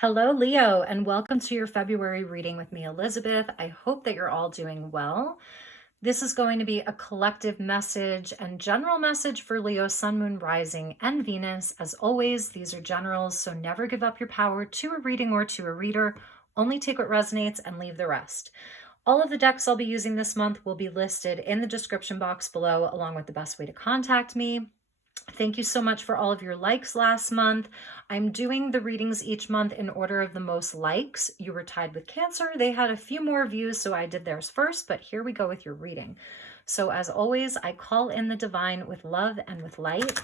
Hello, Leo, and welcome to your February reading with me, Elizabeth. I hope that you're all doing well. This is going to be a collective message and general message for Leo, Sun, Moon, Rising, and Venus. As always, these are generals, so never give up your power to a reading or to a reader. Only take what resonates and leave the rest. All of the decks I'll be using this month will be listed in the description box below, along with the best way to contact me. Thank you so much for all of your likes last month. I'm doing the readings each month in order of the most likes. You were tied with Cancer. They had a few more views, so I did theirs first, but here we go with your reading. So as always, I call in the divine with love and with light,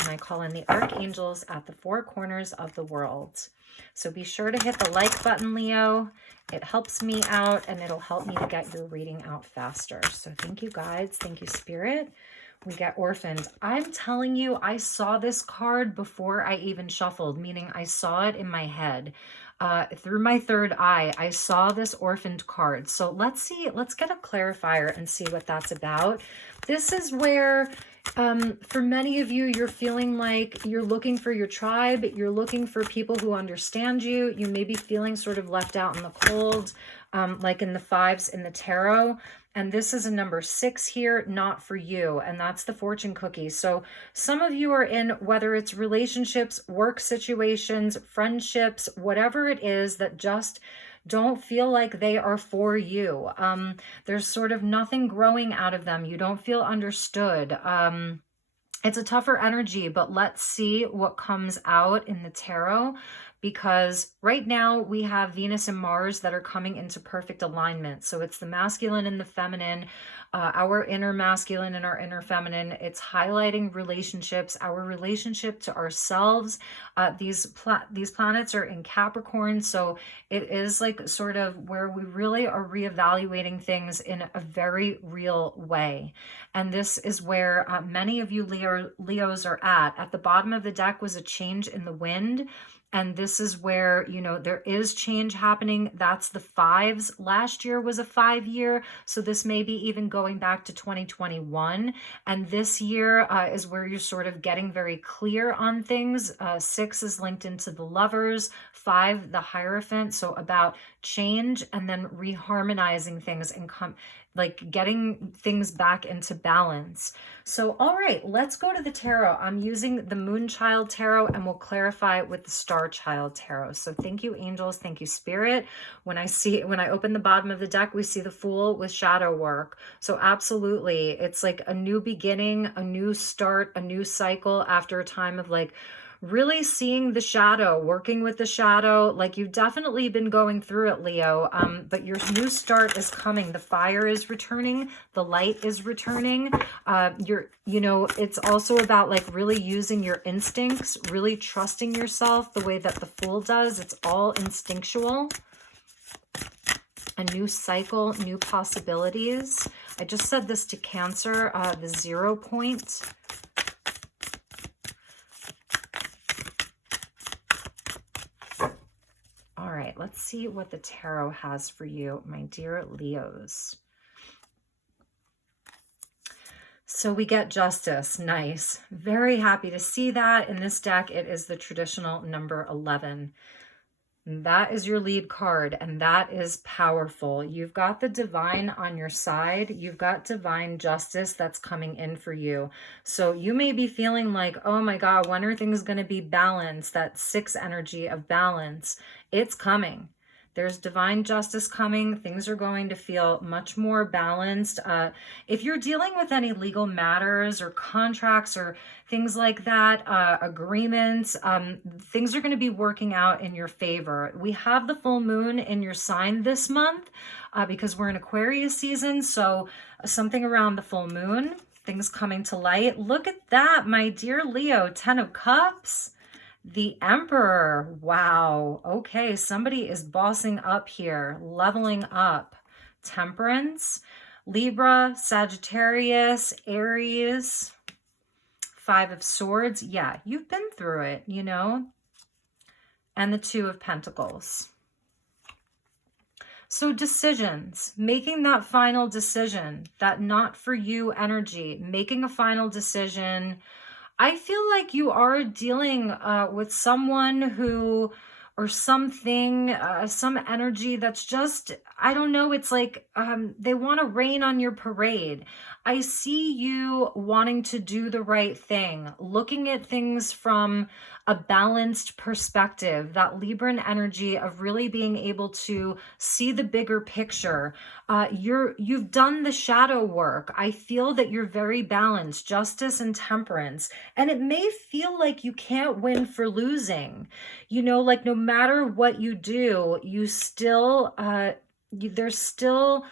and I call in the archangels at the four corners of the world. So be sure to hit the like button, Leo. It helps me out, and it'll help me to get your reading out faster. So thank you, guides. Thank you, Spirit. We get orphaned. I'm telling you, I saw this card before I even shuffled, meaning I saw it in my head. Through my third eye, I saw this orphaned card. So let's get a clarifier and see what that's about. This is where, for many of you, you're feeling like you're looking for your tribe. You're looking for people who understand you. You may be feeling sort of left out in the cold, like in the fives in the tarot. And this is a number 6 here, not for you. And that's the fortune cookie. So some of you are in, whether it's relationships, work situations, friendships, whatever it is that just don't feel like they are for you. There's sort of nothing growing out of them. You don't feel understood. It's a tougher energy, but let's see what comes out in the tarot. Because right now we have Venus and Mars that are coming into perfect alignment. So it's the masculine and the feminine, our inner masculine and our inner feminine. It's highlighting relationships, our relationship to ourselves. These planets are in Capricorn. So it is like sort of where we really are reevaluating things in a very real way. And this is where many of you Leos are at. At the bottom of the deck was a change in the wind. And this is where, you know, there is change happening. That's the 5s. Last year was a 5-year. So this may be even going back to 2021. And this year is where you're sort of getting very clear on things. 6 is linked into the Lovers. 5, the Hierophant. So about change and then reharmonizing things and like getting things back into balance. So, all right, let's go to the tarot. I'm using the Moonchild tarot and we'll clarify with the StarChild tarot. So thank you, angels. Thank you, Spirit. When I open the bottom of the deck, we see the Fool with shadow work. So absolutely, it's like a new beginning, a new start, a new cycle after a time of like really seeing the shadow, working with the shadow. Like you've definitely been going through it, Leo, but your new start is coming. The fire is returning. The light is returning. It's also about like really using your instincts, really trusting yourself the way that the Fool does. It's all instinctual. A new cycle, new possibilities. I just said this to Cancer, the 0 point. All right, let's see what the tarot has for you, my dear Leos. So we get Justice. Nice. Very happy to see that. In this deck, it is the traditional number 11. That is your lead card, and that is powerful. You've got the divine on your side. You've got divine justice that's coming in for you. So you may be feeling like, oh my God, when are things going to be balanced? That 6 energy of balance. It's coming. There's divine justice coming. Things are going to feel much more balanced. If you're dealing with any legal matters or contracts or things like that, agreements, things are going to be working out in your favor. We have the full moon in your sign this month because we're in Aquarius season. So something around the full moon, things coming to light. Look at that, my dear Leo, 10 of Cups. The Emperor. Wow. Okay, somebody is bossing up here, leveling up. Temperance, Libra, Sagittarius, Aries, 5 of Swords. Yeah, you've been through it, you know. And the 2 of Pentacles. So decisions, making that final decision, that not for you energy, making a final decision. I feel like you are dealing with someone who or something, some energy that's just, I don't know, it's like they want to rain on your parade. I see you wanting to do the right thing, looking at things from a balanced perspective, that Libran energy of really being able to see the bigger picture. You've done the shadow work. I feel that you're very balanced, justice and temperance. And it may feel like you can't win for losing. You know, like no matter what you do, you still, there's still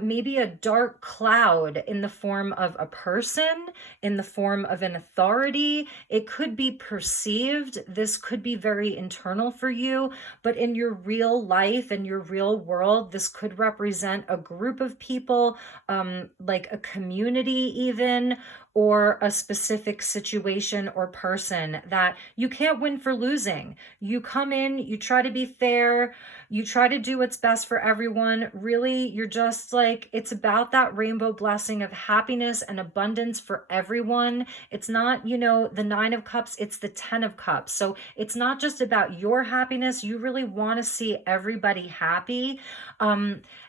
maybe a dark cloud in the form of a person, in the form of an authority. It could be perceived. This could be very internal for you, but in your real life and your real world, this could represent a group of people, like a community even, or a specific situation or person that you can't win for losing. You come in, you try to be fair, you try to do what's best for everyone. Really, you're just like, it's about that rainbow blessing of happiness and abundance for everyone. It's not, you know, the 9 of Cups, it's the 10 of Cups. So it's not just about your happiness. You really want to see everybody happy.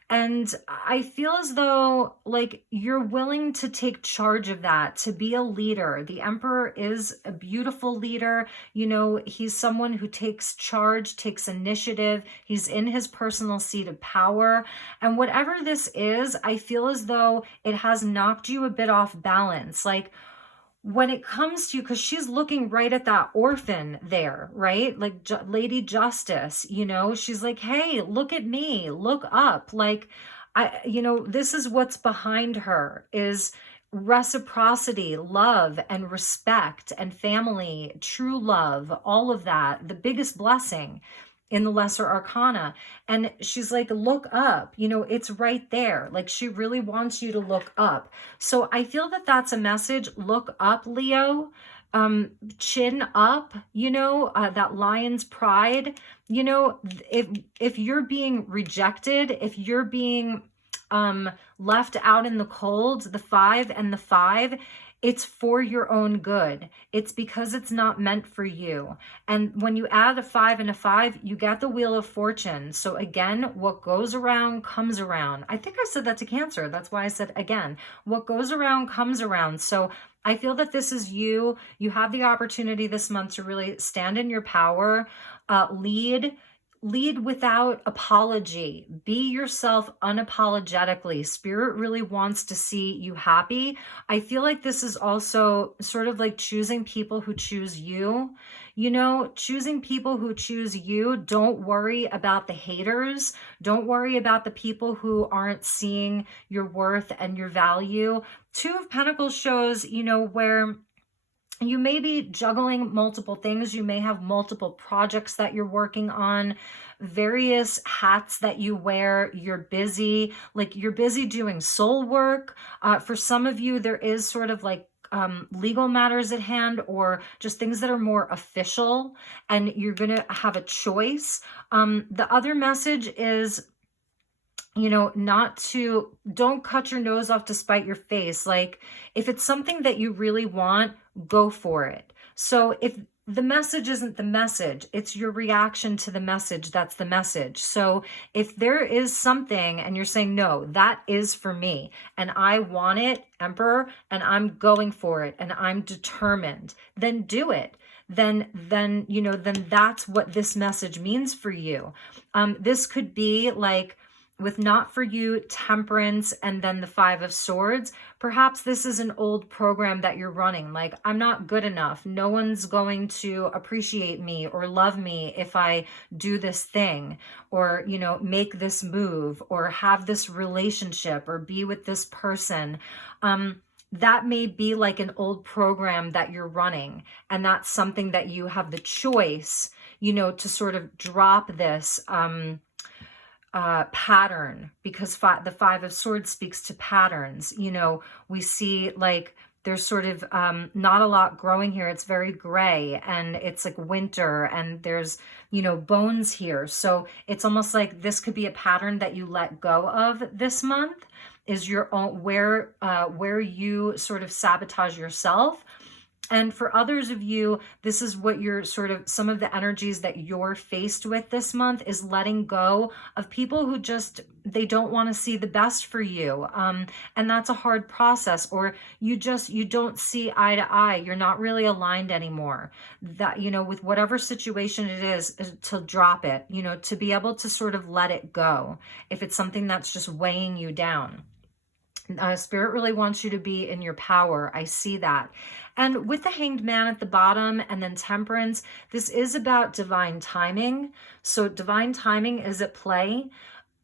And I feel as though like you're willing to take charge of that, to be a leader. The Emperor is a beautiful leader. You know, he's someone who takes charge, takes initiative. He's in his personal seat of power. And whatever this is, I feel as though it has knocked you a bit off balance. Like, when it comes to you, because she's looking right at that orphan there, right? Like Lady Justice, you know, she's like, hey, look at me, look up. Like, you know, this is what's behind her is reciprocity, love and respect and family, true love, all of that, the biggest blessing in the Lesser Arcana. And she's like, look up, you know, it's right there. Like she really wants you to look up. So I feel that that's a message. Look up, Leo. Chin up, you know, that lion's pride. You know, if you're being rejected, if you're being left out in the cold, the 5 and the 5, it's for your own good. It's because it's not meant for you. And when you add a 5 and a 5, you get the Wheel of Fortune. So again, what goes around comes around. I think I said that to Cancer. That's why I said again, what goes around comes around. So I feel that this is you. You have the opportunity this month to really stand in your power, lead without apology. Be yourself unapologetically. Spirit really wants to see you happy. I feel like this is also sort of like choosing people who choose you. You know, choosing people who choose you. Don't worry about the haters. Don't worry about the people who aren't seeing your worth and your value. 2 of Pentacles shows, you know, where you may be juggling multiple things. You may have multiple projects that you're working on, various hats that you wear. You're busy, like you're busy doing soul work. For some of you, there is sort of like legal matters at hand or just things that are more official and you're going to have a choice. The other message is, you know, don't cut your nose off to spite your face. Like if it's something that you really want, go for it. So if the message isn't the message, it's your reaction to the message. That's the message. So if there is something and you're saying, no, that is for me and I want it, Emperor, and I'm going for it and I'm determined, then do it. Then that's what this message means for you. This could be like, with not for you, temperance, and then the 5 of Swords. Perhaps this is an old program that you're running. Like, I'm not good enough. No one's going to appreciate me or love me if I do this thing or, you know, make this move or have this relationship or be with this person. That may be like an old program that you're running. And that's something that you have the choice, you know, to sort of drop this, pattern, because the 5 of Swords speaks to patterns. You know, we see like there's sort of not a lot growing here. It's very gray and it's like winter and there's, you know, bones here. So it's almost like this could be a pattern that you let go of this month, is your own, where you sort of sabotage yourself. And for others of you, this is what you're sort of, some of the energies that you're faced with this month is letting go of people who just, they don't want to see the best for you. And that's a hard process, or you don't see eye to eye. You're not really aligned anymore. That, you know, with whatever situation it is to drop it, you know, to be able to sort of let it go if it's something that's just weighing you down. Spirit really wants you to be in your power. I see that. And with the Hanged Man at the bottom and then Temperance, this is about divine timing. So divine timing is at play.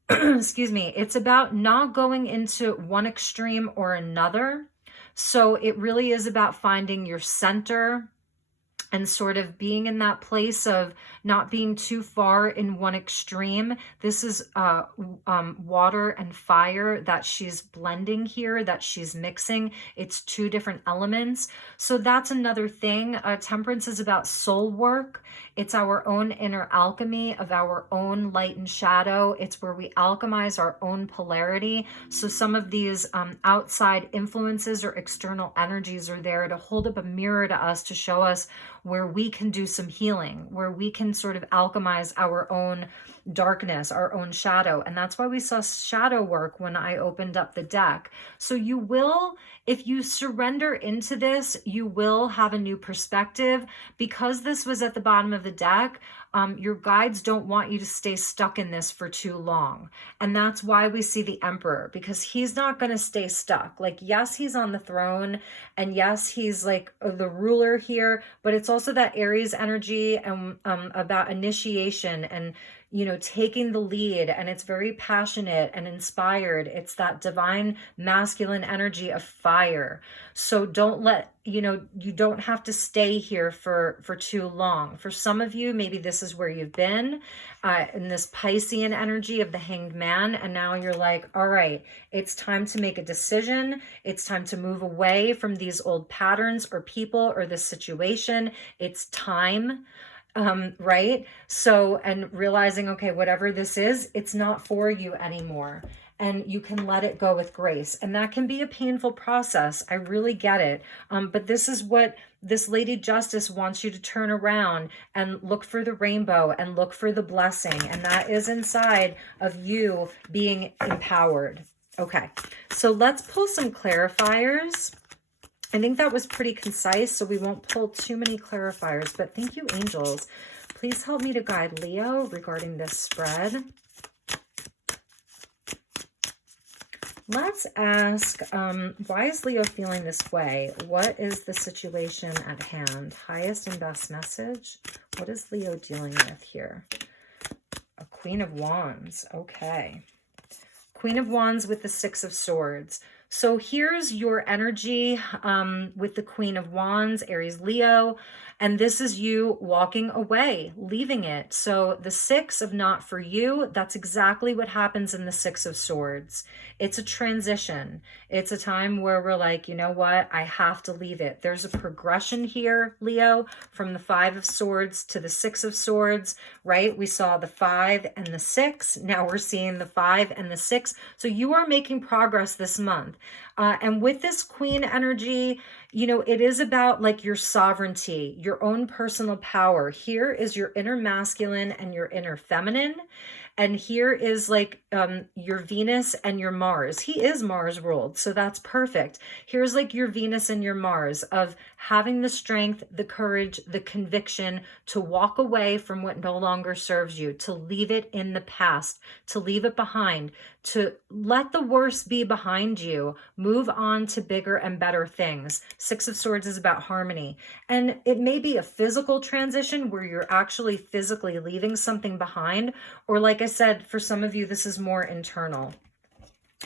Excuse me. It's about not going into one extreme or another. So it really is about finding your center and sort of being in that place of not being too far in one extreme. This is water and fire that she's blending here, that she's mixing. It's two different elements. So that's another thing. Temperance is about soul work. It's our own inner alchemy of our own light and shadow. It's where we alchemize our own polarity. So some of these outside influences or external energies are there to hold up a mirror to us, to show us where we can do some healing, where we can sort of alchemize our own darkness, our own shadow. And that's why we saw shadow work when I opened up the deck. So you will, if you surrender into this, you will have a new perspective. Because this was at the bottom of the deck, your guides don't want you to stay stuck in this for too long. And that's why we see the Emperor, because he's not going to stay stuck. Like, yes, he's on the throne, and yes, he's like the ruler here, but it's also that Aries energy and about initiation and, you know, taking the lead, and it's very passionate and inspired. It's that divine masculine energy of fire. So don't let, you know, you don't have to stay here for too long. For some of you, maybe this is where you've been in this Piscean energy of the Hanged Man, and now you're like, all right, it's time to make a decision. It's time to move away from these old patterns or people or this situation. It's time. Right? So, and realizing, okay, whatever this is, it's not for you anymore. And you can let it go with grace. And that can be a painful process. I really get it. But this is what this Lady Justice wants you to turn around and look for the rainbow and look for the blessing. And that is inside of you being empowered. Okay, so let's pull some clarifiers. I think that was pretty concise, so we won't pull too many clarifiers, but thank you, angels. Please help me to guide Leo regarding this spread. Let's ask, why is Leo feeling this way? What is the situation at hand? Highest and best message. What is Leo dealing with here? A Queen of Wands. Okay. Queen of Wands with the Six of Swords. So here's your energy with the Queen of Wands, Aries, Leo, and this is you walking away, leaving it. So the Six of not for you, that's exactly what happens in the Six of Swords. It's a transition. It's a time where we're like, you know what? I have to leave it. There's a progression here, Leo, from the Five of Swords to the Six of Swords, right? We saw the 5 and the 6. Now we're seeing the 5 and the 6. So you are making progress this month. And with this Queen energy, you know, it is about like your sovereignty, your own personal power. Here is your inner masculine and your inner feminine. And here is like your Venus and your Mars. He is Mars ruled, so that's perfect. Here's like your Venus and your Mars of having the strength, the courage, the conviction to walk away from what no longer serves you, to leave it in the past, to leave it behind, to let the worst be behind you, move on to bigger and better things. Six of Swords is about harmony. And it may be a physical transition where you're actually physically leaving something behind, or like I said, for some of you, this is more internal.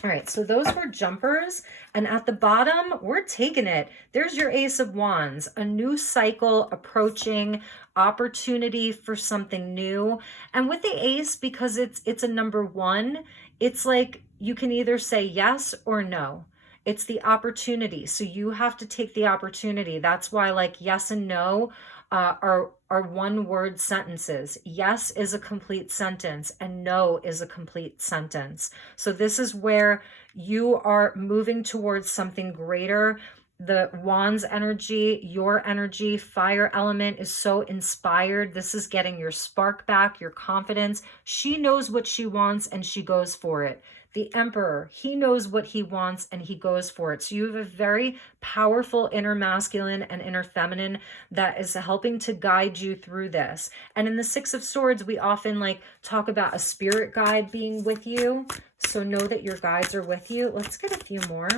All right, so those were jumpers. And at the bottom, we're taking it. There's your Ace of Wands, a new cycle approaching, opportunity for something new. And with the Ace, because it's a number 1, it's like you can either say yes or no. It's the opportunity. So you have to take the opportunity. That's why like yes and no are one-word sentences. Yes is a complete sentence and no is a complete sentence. So this is where you are moving towards something greater. the Wands energy, your energy, fire element is so inspired. This is getting your spark back, your confidence. She knows what she wants and she goes for it. The Emperor, he knows what he wants and he goes for it. So you have a very powerful inner masculine and inner feminine that is helping to guide you through this. And in the Six of Swords, we often like talk about a spirit guide being with you. So know that your guides are with you. Let's get a few more.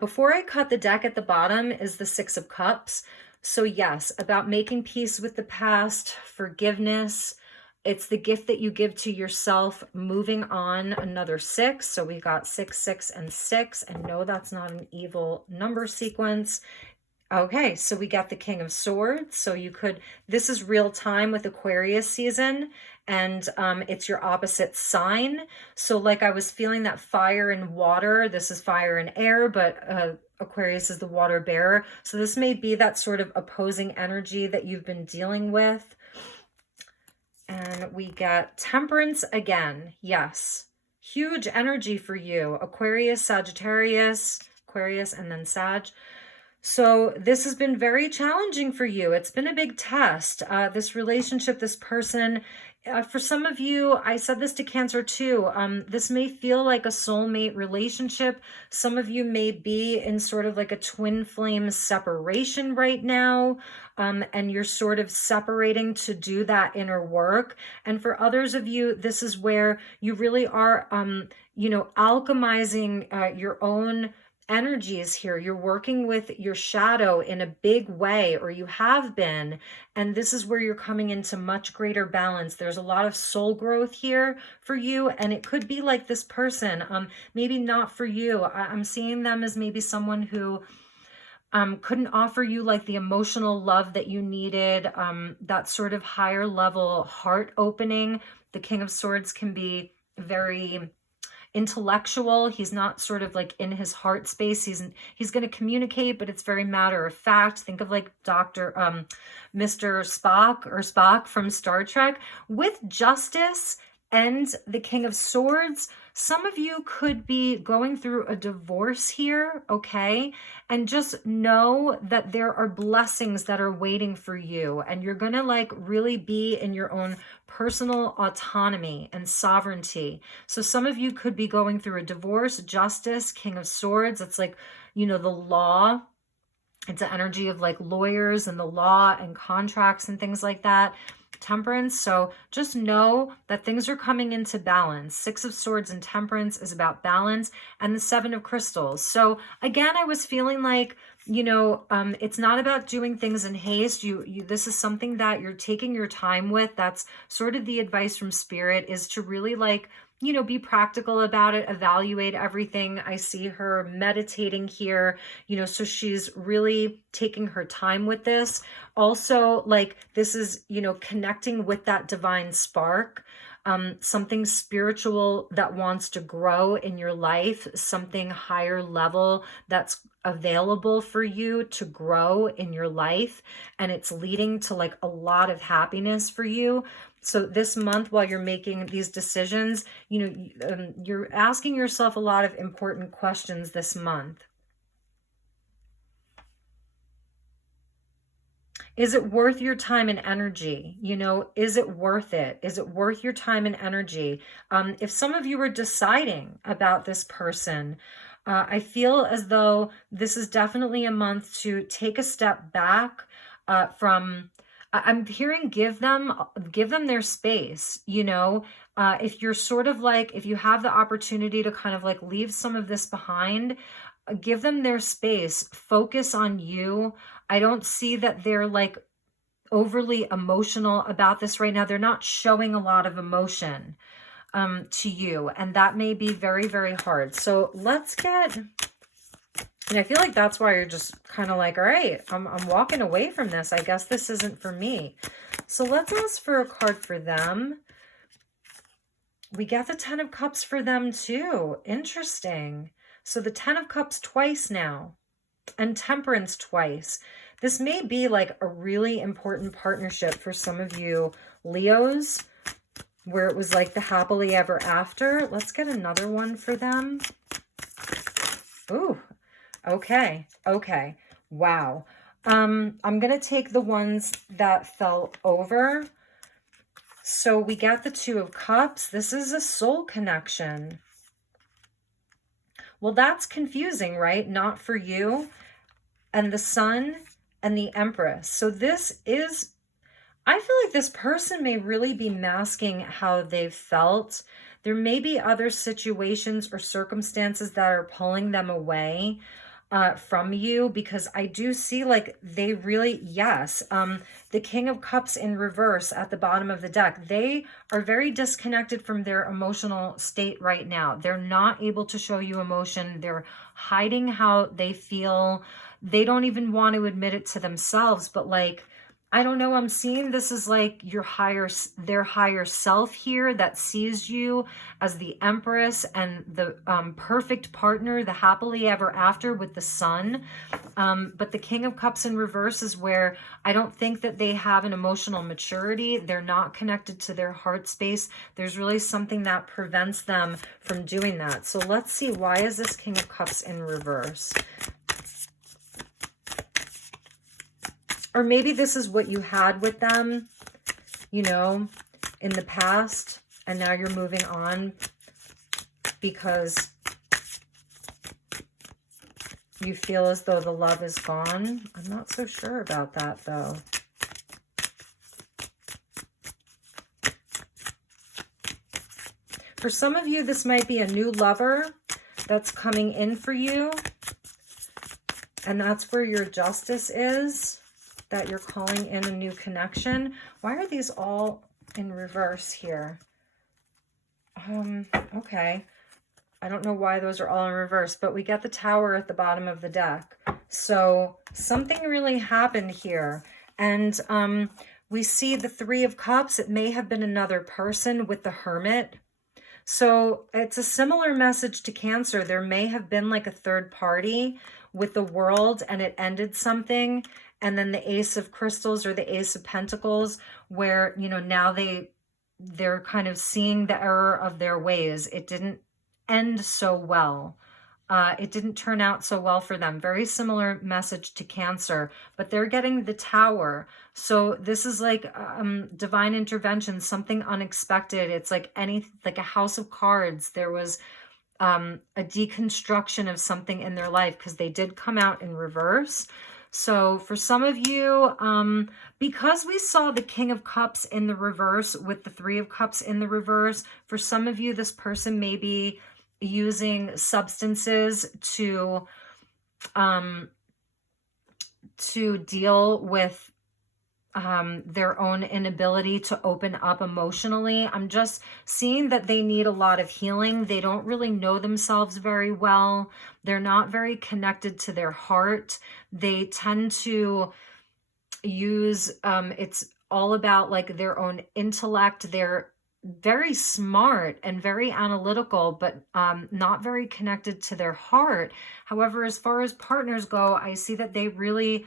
Before I cut the deck at the bottom is the Six of Cups. So yes, about making peace with the past, forgiveness. It's the gift that you give to yourself, moving on. Another 6. So we got 6, 6, and 6. And no, that's not an evil number sequence. Okay, so we got the King of Swords. So you could, this is real time with Aquarius season, and it's your opposite sign. So like I was feeling that fire and water, this is fire and air, but Aquarius is the water bearer. So this may be that sort of opposing energy that you've been dealing with. And we got Temperance again. Yes, huge energy for you. Aquarius, Sagittarius, Aquarius, and then Sag. So this has been very challenging for you. It's been a big test. This relationship, this person, for some of you, I said this to Cancer too, this may feel like a soulmate relationship. Some of you may be in sort of like a twin flame separation right now, and you're sort of separating to do that inner work. And for others of you, this is where you really are, you know, alchemizing your own energies here. You're working with your shadow in a big way, or you have been, and this is where you're coming into much greater balance. There's a lot of soul growth here for you, and it could be like this person, maybe not for you. I'm seeing them as maybe someone who couldn't offer you like the emotional love that you needed, that sort of higher level heart opening. The King of Swords can be very intellectual. He's not sort of like in his heart space. He's going to communicate, but it's very matter of fact. Think of like Mr. Spock from Star Trek. With justice and the King of Swords, some of you could be going through a divorce here, okay? And just know that there are blessings that are waiting for you, and you're gonna like really be in your own personal autonomy and sovereignty. So some of you could be going through a divorce, justice, King of Swords. It's like, you know, the law. It's an energy of like lawyers and the law and contracts and things like that. Temperance. So just know that things are coming into balance. Six of Swords and Temperance is about balance, and the Seven of Crystals. So again, I was feeling like, you know, it's not about doing things in haste. This is something that you're taking your time with. That's sort of the advice from Spirit, is to really like, you know, be practical about it, evaluate everything. I see her meditating here, you know, so she's really taking her time with this. Also, like, this is, you know, connecting with that divine spark, something spiritual that wants to grow in your life, something higher level that's available for you to grow in your life. And it's leading to like a lot of happiness for you. So this month, while you're making these decisions, you know, you're asking yourself a lot of important questions this month. Is it worth your time and energy? You know, is it worth it? Is it worth your time and energy? If some of you are deciding about this person, I feel as though this is definitely a month to take a step back from... I'm hearing give them their space, you know. If you're sort of like, if you have the opportunity to kind of like leave some of this behind, give them their space, focus on you. I don't see that they're like overly emotional about this right now. They're not showing a lot of emotion to you, and that may be very, very hard. So let's get... And I feel like that's why you're just kind of like, all right, I'm walking away from this. I guess this isn't for me. So let's ask for a card for them. We get the Ten of Cups for them too. Interesting. So the Ten of Cups twice now, and Temperance twice. This may be like a really important partnership for some of you Leos. where it was like the happily ever after. Let's get another one for them. Ooh, okay, okay. Wow. I'm going to take the ones that fell over. So we got the Two of Cups. This is a soul connection. Well, that's confusing, right? Not for you. And the Sun and the Empress. So this is, I feel like this person may really be masking how they've felt. There may be other situations or circumstances that are pulling them away from you, because I do see like they really, yes, the King of Cups in reverse at the bottom of the deck. They are very disconnected from their emotional state right now. They're not able to show you emotion. They're hiding how they feel. They don't even want to admit it to themselves, but like, I don't know, I'm seeing this is like their higher self here that sees you as the Empress and the perfect partner, the happily ever after with the Sun. But the King of Cups in reverse is where I don't think that they have an emotional maturity. They're not connected to their heart space. There's really something that prevents them from doing that. So let's see, why is this King of Cups in reverse? Or maybe this is what you had with them, you know, in the past, and now you're moving on because you feel as though the love is gone. I'm not so sure about that, though. For some of you, this might be a new lover that's coming in for you, and that's where your justice is, that you're calling in a new connection. Why are these all in reverse here? Okay. I don't know why those are all in reverse, but we get the Tower at the bottom of the deck. So something really happened here. And we see the Three of Cups. It may have been another person with the Hermit. So it's a similar message to Cancer. There may have been like a third party with the World, and it ended something. And then the Ace of Crystals or the Ace of Pentacles, where, you know, now they're kind of seeing the error of their ways. It didn't end so well. It didn't turn out so well for them. Very similar message to Cancer, but they're getting the Tower. So this is like divine intervention, something unexpected. It's like like a house of cards. There was a deconstruction of something in their life, because they did come out in reverse. So for some of you, because we saw the King of Cups in the reverse with the Three of Cups in the reverse, for some of you, this person may be using substances to deal with their own inability to open up emotionally. I'm just seeing that they need a lot of healing. They don't really know themselves very well. They're not very connected to their heart. They tend to use, it's all about like their own intellect. They're very smart and very analytical, but not very connected to their heart. However, as far as partners go, I see that they really,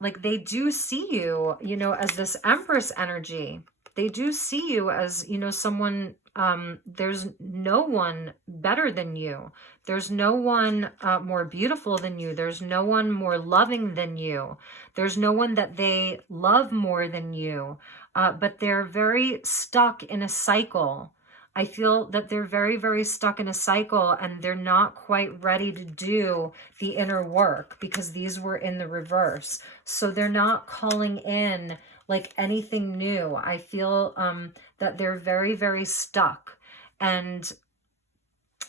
like, they do see you, you know, as this Empress energy. They do see you as, you know, someone, there's no one better than you. There's no one more beautiful than you. There's no one more loving than you. There's no one that they love more than you. But they're very stuck in a cycle. I feel that they're very, very stuck in a cycle, and they're not quite ready to do the inner work because these were in the reverse. So they're not calling in like anything new. I feel that they're very, very stuck. And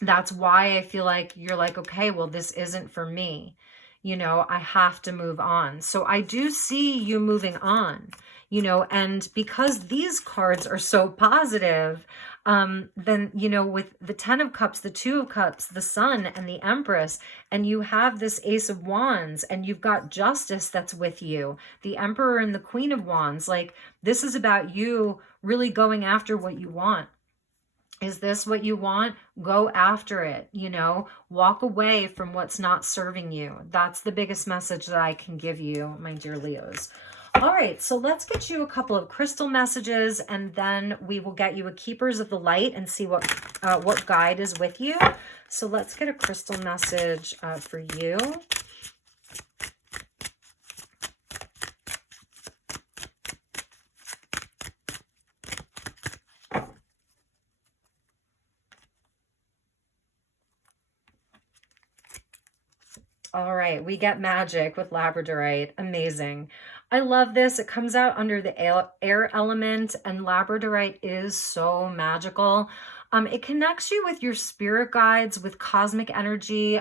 that's why I feel like you're like, okay, well, this isn't for me. You know, I have to move on. So I do see you moving on, you know, and because these cards are so positive, then, you know, with the Ten of Cups, the Two of Cups, the Sun and the Empress, and you have this Ace of Wands, and you've got Justice that's with you, the Emperor and the Queen of Wands. Like, this is about you really going after what you want. Is this what you want? Go after it, you know, walk away from what's not serving you. That's the biggest message that I can give you, my dear Leos. All right, so let's get you a couple of crystal messages, and then we will get you a Keepers of the Light and see what guide is with you. So let's get a crystal message for you. All right, we get magic with labradorite. Amazing. I love this. It comes out under the air element, and labradorite is so magical. It connects you with your spirit guides, with cosmic energy.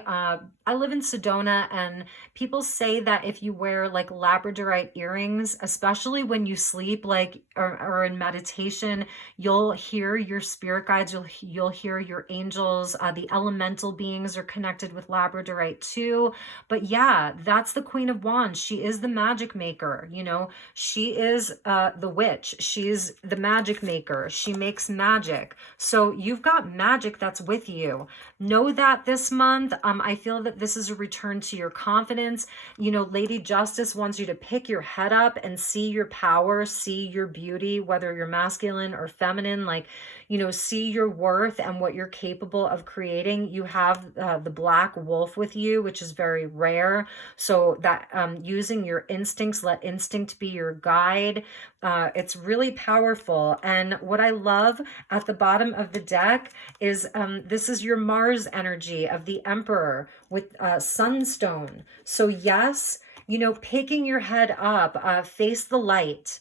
I live in Sedona, and people say that if you wear like labradorite earrings, especially when you sleep, like or in meditation, you'll hear your spirit guides. You'll hear your angels. The elemental beings are connected with labradorite too. But yeah, that's the Queen of Wands. She is the magic maker. You know, she is the witch. She's the magic maker. She makes magic. So you've got magic that's with you. Know that this month. I feel that this is a return to your confidence. You know, Lady Justice wants you to pick your head up and see your power, see your beauty, whether you're masculine or feminine, like, you know, see your worth and what you're capable of creating. You have the black wolf with you, which is very rare. So that using your instincts, let instinct be your guide. It's really powerful. And what I love at the bottom of the deck is this is your Mars energy of the Emperor with Sunstone. So yes, you know, picking your head up, face the light.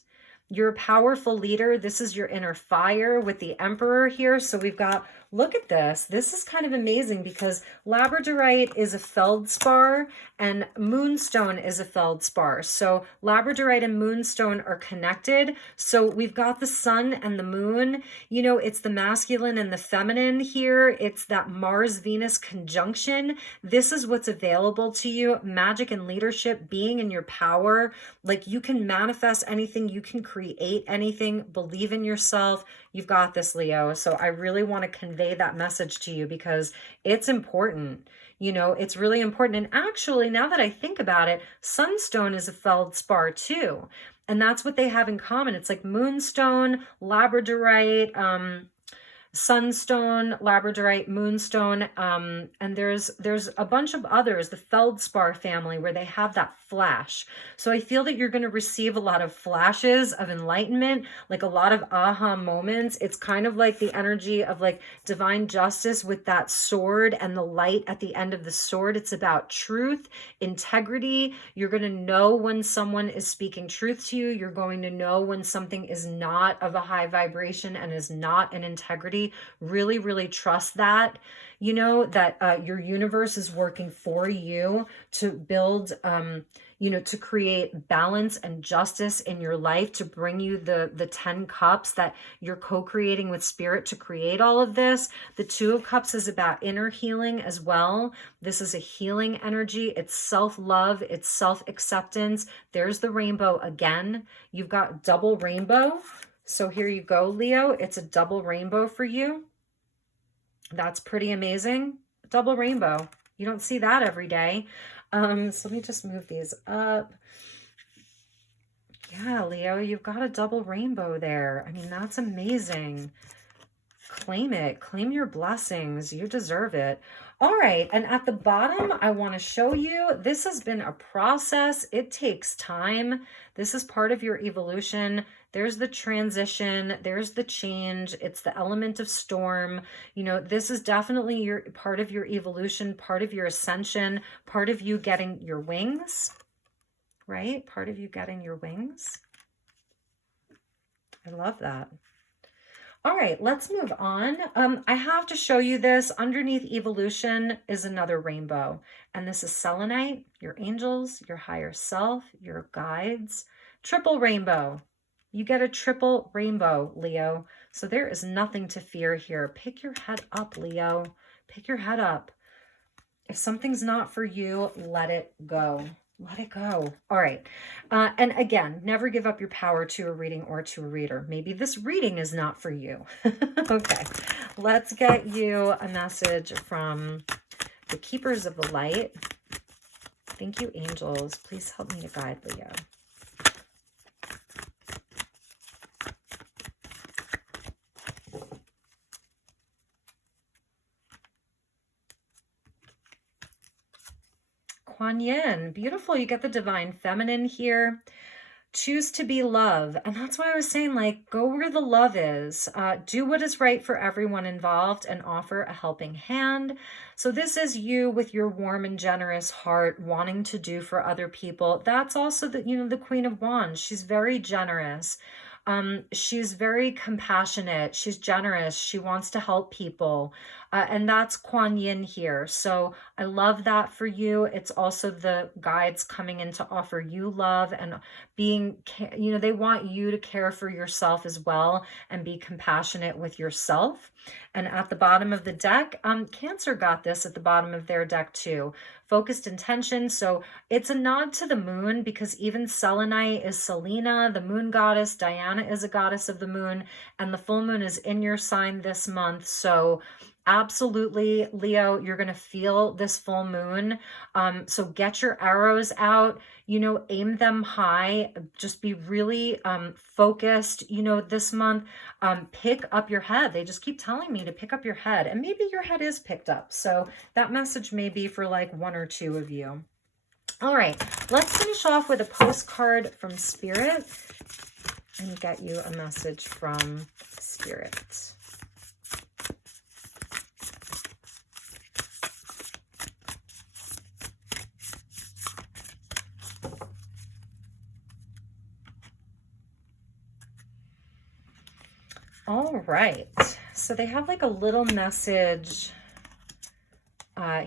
You're a powerful leader. This is your inner fire with the Emperor here. So we've got, look at this. This is kind of amazing because labradorite is a feldspar and moonstone is a feldspar. So labradorite and moonstone are connected. So we've got the sun and the moon. You know, it's the masculine and the feminine here. It's that Mars-Venus conjunction. This is what's available to you. Magic and leadership, being in your power. Like you can manifest anything. You can create anything. Believe in yourself. You've got this, Leo. So I really want to convey that message to you because it's important. You know, it's really important. And actually, now that I think about it, sunstone is a feldspar too. And that's what they have in common. It's like moonstone, labradorite, sunstone, labradorite, moonstone, and there's a bunch of others, the feldspar family, where they have that flash. So I feel that you're going to receive a lot of flashes of enlightenment, like a lot of aha moments. It's kind of like the energy of like divine justice with that sword and the light at the end of the sword. It's about truth, integrity. You're going to know when someone is speaking truth to you. You're going to know when something is not of a high vibration and is not an integrity. Really, really trust that, you know, that your universe is working for you to build, you know, to create balance and justice in your life, to bring you the 10 cups that you're co-creating with spirit to create all of this. The 2 of Cups is about inner healing as well. This is a healing energy. It's self-love. It's self-acceptance. There's the rainbow again. You've got double rainbow. So here you go, Leo. It's a double rainbow for you. That's pretty amazing. Double rainbow. You don't see that every day. So let me just move these up. Yeah, Leo, you've got a double rainbow there. I mean, that's amazing. Claim it. Claim your blessings. You deserve it. All right. And at the bottom, I want to show you, this has been a process. It takes time. This is part of your evolution. There's the transition. There's the change. It's the element of storm. You know, this is definitely your part of your evolution, part of your ascension, part of you getting your wings, right? Part of you getting your wings. I love that. All right, let's move on. I have to show you this. Underneath evolution is another rainbow. And this is selenite, your angels, your higher self, your guides. Triple rainbow. You get a triple rainbow, Leo. So there is nothing to fear here. Pick your head up, Leo. Pick your head up. If something's not for you, let it go. Let it go. All right. And again, never give up your power to a reading or to a reader. Maybe this reading is not for you. Okay. Let's get you a message from the Keepers of the Light. Thank you, angels. Please help me to guide Leo. Kuan Yin, beautiful. You get the divine feminine here. Choose to be love. And that's why I was saying, like, go where the love is. Do what is right for everyone involved and offer a helping hand. So this is you with your warm and generous heart wanting to do for other people. That's also the, the Queen of Wands. She's very generous. She's very compassionate. She's generous. She wants to help people. And that's Kuan Yin here. So I love that for you. It's also the guides coming in to offer you love and being, they want you to care for yourself as well and be compassionate with yourself. And at the bottom of the deck, Cancer got this at the bottom of their deck too. Focused intention. So it's a nod to the moon because even Selenite is Selena, the moon goddess. Diana is a goddess of the moon, and the full moon is in your sign this month. So absolutely, Leo, you're going to feel this full moon. So get your arrows out, aim them high, just be really focused, this month. Pick up your head. They just keep telling me to pick up your head, and maybe your head is picked up. So that message may be for like one or two of you. All right, let's finish off with a postcard from Spirit and get you a message from Spirit. All right, so they have like a little message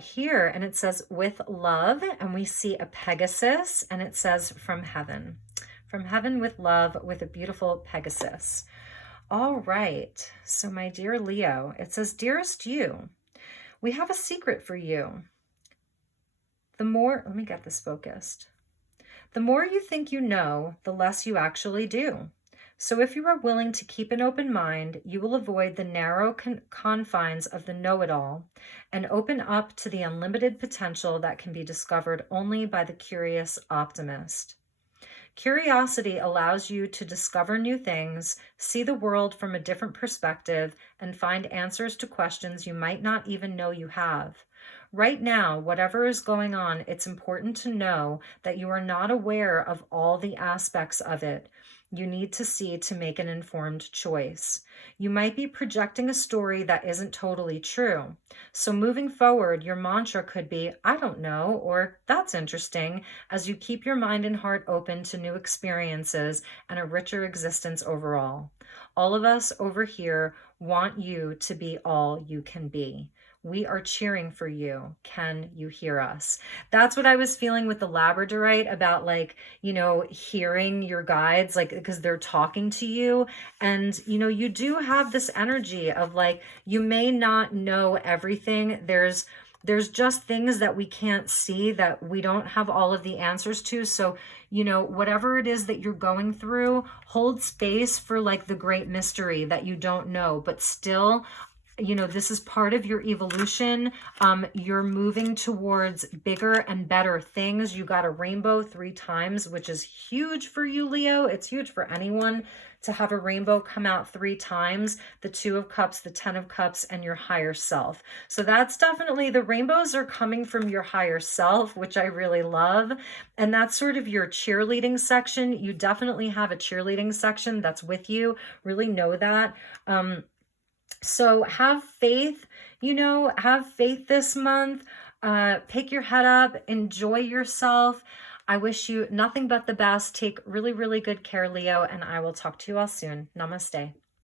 here, and it says with love, and we see a Pegasus, and it says from heaven with love, with a beautiful Pegasus. All right, so my dear Leo, it says, dearest you, we have a secret for you. Let me get this focused. The more you think you know, the less you actually do. So if you are willing to keep an open mind, you will avoid the narrow confines of the know-it-all and open up to the unlimited potential that can be discovered only by the curious optimist. Curiosity allows you to discover new things, see the world from a different perspective, and find answers to questions you might not even know you have. Right now, whatever is going on, it's important to know that you are not aware of all the aspects of it. You need to see to make an informed choice. You might be projecting a story that isn't totally true. So moving forward, your mantra could be, I don't know, or that's interesting, as you keep your mind and heart open to new experiences and a richer existence overall. All of us over here want you to be all you can be. We are cheering for you. Can you hear us? That's what I was feeling with the Labradorite about, like, hearing your guides, like, because they're talking to you. And, you do have this energy of like, you may not know everything. There's just things that we can't see, that we don't have all of the answers to. So, whatever it is that you're going through, hold space for like the great mystery that you don't know, but still, this is part of your evolution. You're moving towards bigger and better things. You got a rainbow 3 times, which is huge for you, Leo. It's huge for anyone to have a rainbow come out 3 times, the 2 of Cups, the 10 of Cups, and your higher self. So that's definitely, the rainbows are coming from your higher self, which I really love. And that's sort of your cheerleading section. You definitely have a cheerleading section that's with you. Really know that. So have faith, have faith this month. Pick your head up, enjoy yourself. I wish you nothing but the best. Take really, really good care, Leo, and I will talk to you all soon. Namaste.